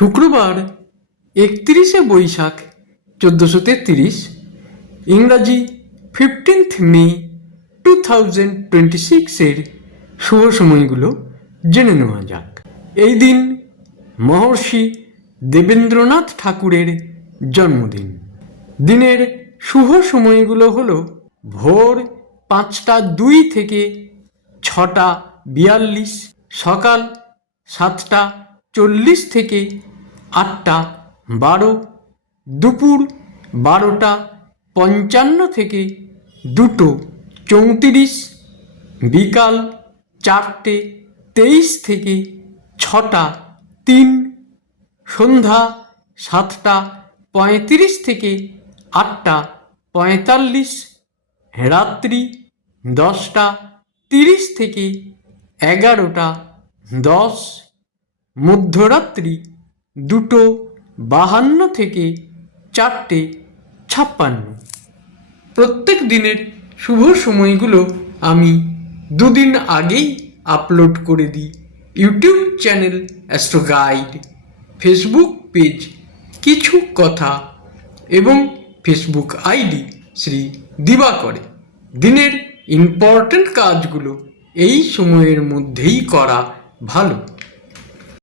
শুক্রবার 31শে বৈশাখ 1433, ইংরাজি 15th মে 2026 শুভ সময়গুলো জেনে নেওয়া যাক। এই দিন মহর্ষি দেবেন্দ্রনাথ ঠাকুরের জন্মদিন। দিনের শুভ সময়গুলো হলো ভোর 5টা 2 থেকে 6টা 42, সকাল 7টা 40 থেকে 8টা 12, দুপুর 12টা 55 থেকে 2টো 34, বিকাল 4টে 23 থেকে 6টা 3, সন্ধ্যা 7টা 35 থেকে 8টা 45, রাত্রি 10টা 30 থেকে 11টা 10, মধ্যরাত্রি 2টো 52 থেকে 4টে 56। প্রত্যেক দিনের শুভ সময়গুলো আমি দুদিন আগেই আপলোড করে দিই YouTube channel astro guide, Facebook page কিছু কথা এবং ফেসবুক আইডি শ্রী দিবাকরে। দিনের ইম্পর্ট্যান্ট কাজগুলো এই সময়ের মধ্যেই করা ভালো।